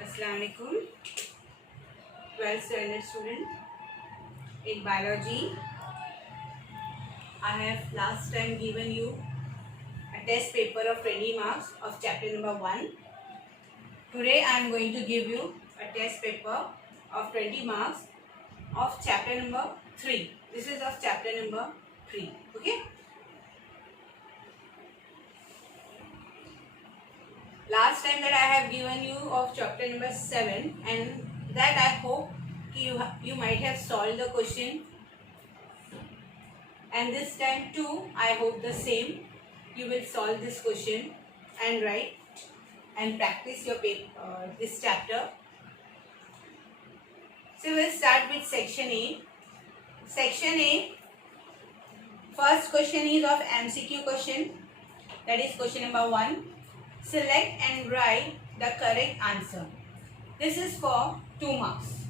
Assalamualaikum, 12th standard student. In biology, I have last time given you a test paper of 20 marks of chapter number 1. Today I am going to give you a test paper of 20 marks of chapter number 3. This is of chapter number 3. Okay. Last time that I have given you of chapter number 7, and that I hope you might have solved the question, and this time too I hope the same. You will solve this question and write and practice your paper, this chapter. So we'll start with section A. Section A, first question is of MCQ question, that is question number 1. Select and write the correct answer. This is for 2 marks.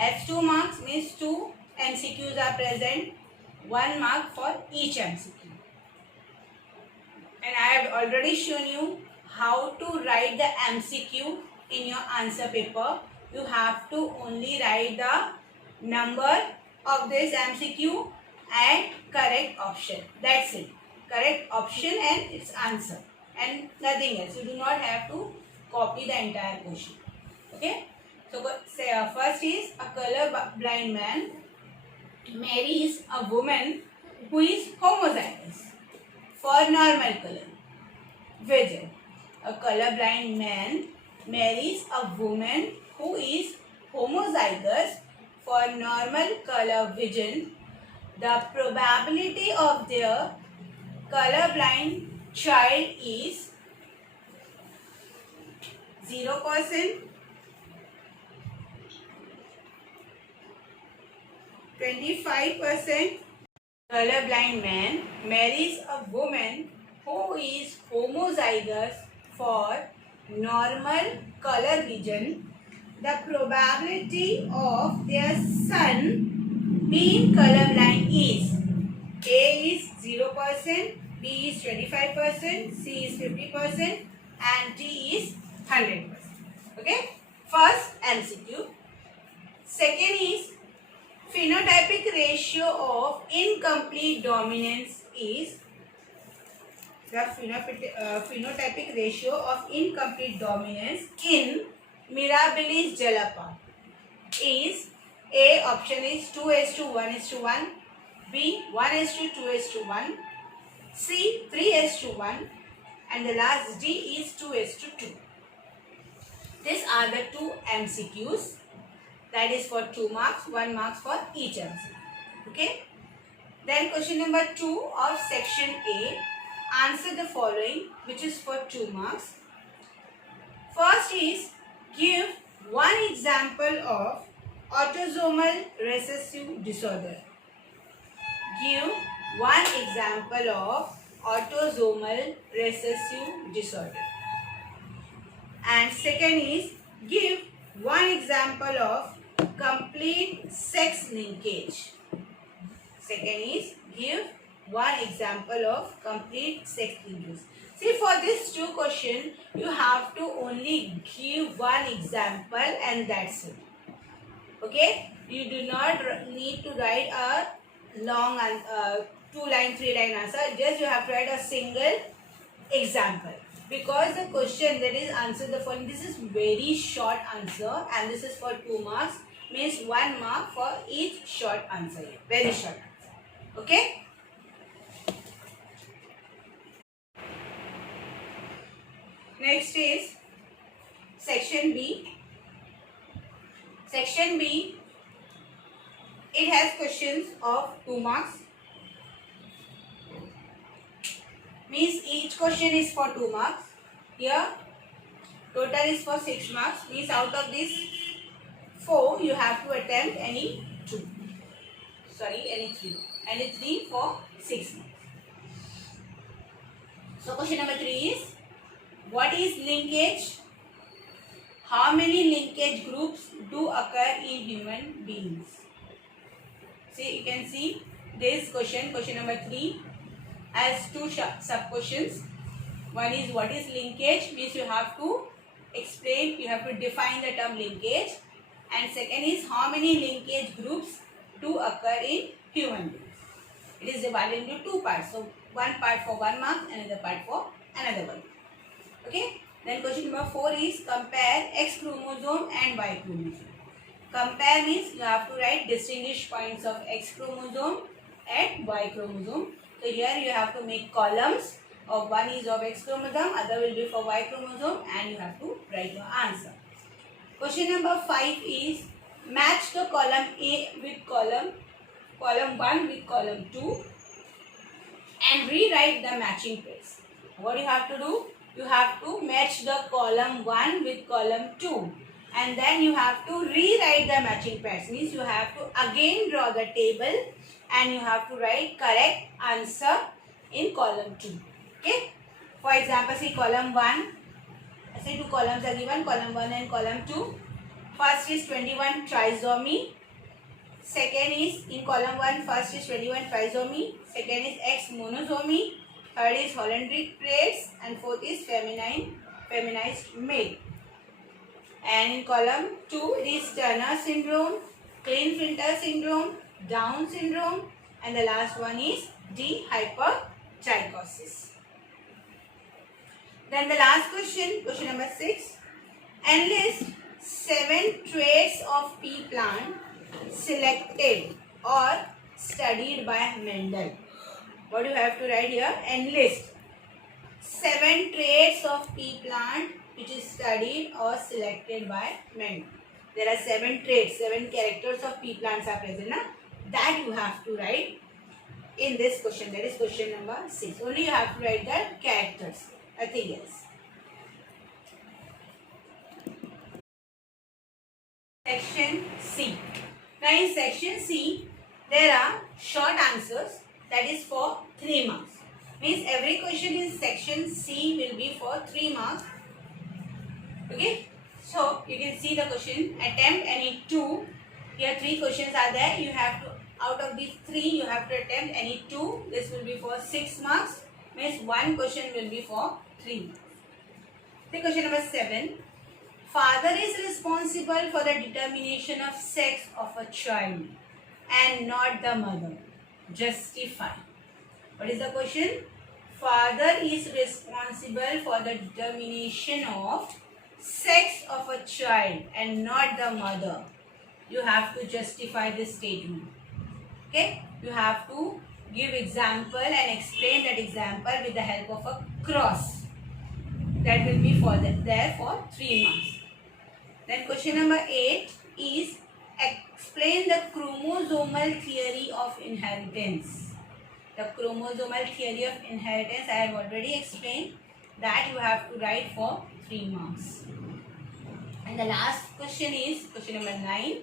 As 2 marks means 2 MCQs are present, 1 mark for each MCQ. And I have already shown you how to write the MCQ in your answer paper. You have to only write the number of this MCQ and correct option. That's it. Correct option and its answer, and nothing else. You do not have to copy the entire question. Okay. So first is a color blind man marries a woman who is homozygous for normal color vision. A colorblind man marries a woman who is homozygous for normal color vision. The probability of their colorblind child is 0%, 25%. Colorblind man marries a woman who is homozygous for normal color vision. The probability of their son being colorblind is A is 0%, B is 25%, C is 50%, and D is 100%. Okay. First MCQ. Second is phenotypic ratio of incomplete dominance is the phenotypic ratio of incomplete dominance in Mirabilis Jalapa is A option is 2:1:1, B 1:2:1, C 3:1, and the last D is 2:2. These are the 2 MCQs. That is for 2 marks, 1 marks for each MCQ. Okay. Then question number 2 of section A. Answer the following, which is for 2 marks. First is give one example of autosomal recessive disorder. Give one example of autosomal recessive disorder. And second is give one example of complete sex linkage. Second is give one example of complete sex linkage. See, for this 2 question, you have to only give one example and that's it. Okay? You do not need to write a long 2-line, 3-line answer. Just you have to write a single example. Because the question that is answered the following, this is very short answer and this is for 2 marks, means 1 mark for each short answer. Very short answer. Okay? Next is section B. Section B, it has questions of 2 marks. Means each question is for 2 marks. Here total is for 6 marks. Means out of these 4 you have to attempt any 2. Sorry, any 3. Any 3 for 6 marks. So question number 3 is what is linkage? How many linkage groups do occur in human beings? See, you can see this question number 3 has 2 sub questions. One is what is linkage, means you have to explain, you have to define the term linkage. And second is how many linkage groups do occur in human beings. It is divided into two parts. So one part for 1 mark, another part for another 1 mark. Okay. Then question number 4 is compare X chromosome and Y chromosome. Compare means you have to write distinguish points of X chromosome and Y chromosome. So here you have to make columns of one is of X chromosome, other will be for Y chromosome, and you have to write your answer. Question number 5 is match the column A with column 1 with column 2 and rewrite the matching pairs. What you have to do? You have to match the column 1 with column 2 and then you have to rewrite the matching pairs. Means you have to again draw the table and you have to write correct answer in column 2. Okay. For example, see column 1. Say two columns are given, column 1 and column 2. First is 21 trisomy. Second is in column 1, first is 21 trisomy. Second is X monosomy. Third is Hollandric traits. And fourth is feminized male. And in column 2, it is Turner syndrome, Klinefelter syndrome, Down syndrome. And the last one is D. hypertrichosis. Then the last question, question number 6. Enlist 7 traits of pea plant selected or studied by Mendel. What do you have to write here? Enlist 7 traits of pea plant which is studied or selected by Mendel. There are 7 traits, 7 characters of pea plants are present. That you have to write in this question. That is question number 6. Only you have to write the characters. Nothing else. Section C. Now in section C, there are short answers that is for 3 marks. Means every question in section C will be for 3 marks. Okay. So you can see the question. Attempt any 2. Here 3 questions are there. You have to, out of these 3, you have to attempt any 2. This will be for 6 marks. Means 1 question will be for 3 marks. The question number 7. Father is responsible for the determination of sex of a child and not the mother. Justify. What is the question? Father is responsible for the determination of sex of a child and not the mother. You have to justify this statement. Okay? You have to give example and explain that example with the help of a cross. That will be for there for 3 marks. Then question number 8 is explain the chromosomal theory of inheritance. The chromosomal theory of inheritance I have already explained. That you have to write for 3 marks. And the last question is question number 9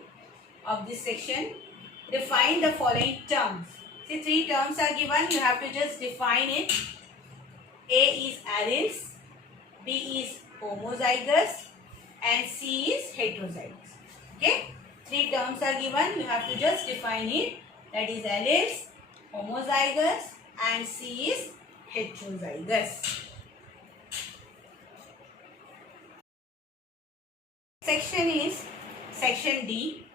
of this section. Define the following terms. See 3 terms are given. You have to just define it. A is alleles, B is homozygous, and C is heterozygous. Okay? 3 terms are given. You have to just define it. That is alleles, homozygous, and C is heterozygous. Section is section D.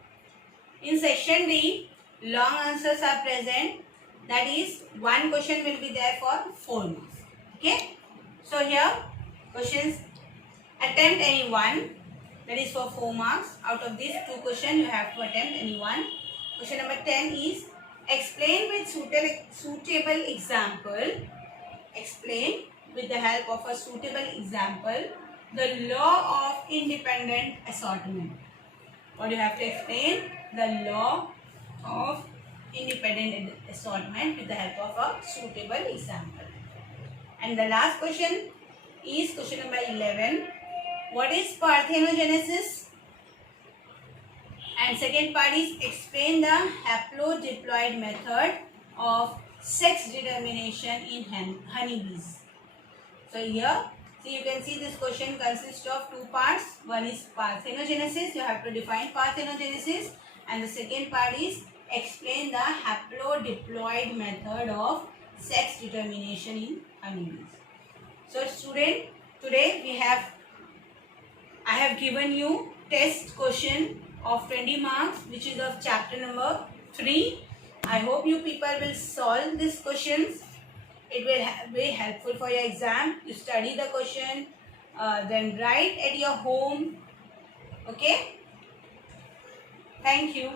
In section D, long answers are present. That is, 1 question will be there for 4 marks. Okay? So here, questions attempt any 1. That is for 4 marks. Out of these 2 questions, you have to attempt any 1. Question number 10 is explain with suitable example. Explain with the help of a suitable example the law of independent assortment. What you have to explain? The law of independent assortment with the help of a suitable example. And the last question is question number 11. What is parthenogenesis? And second part is explain the haplodiploid method of sex determination in honeybees. So here, see, you can see this question consists of 2 parts. One is parthenogenesis. You have to define parthenogenesis. And the second part is explain the haplodiploid method of sex determination in honeybees. So student, today we have have given you test question of 20 marks, which is of chapter number 3. I hope you people will solve these questions. It will be helpful for your exam. You study the question, then write at your home. Okay? Thank you.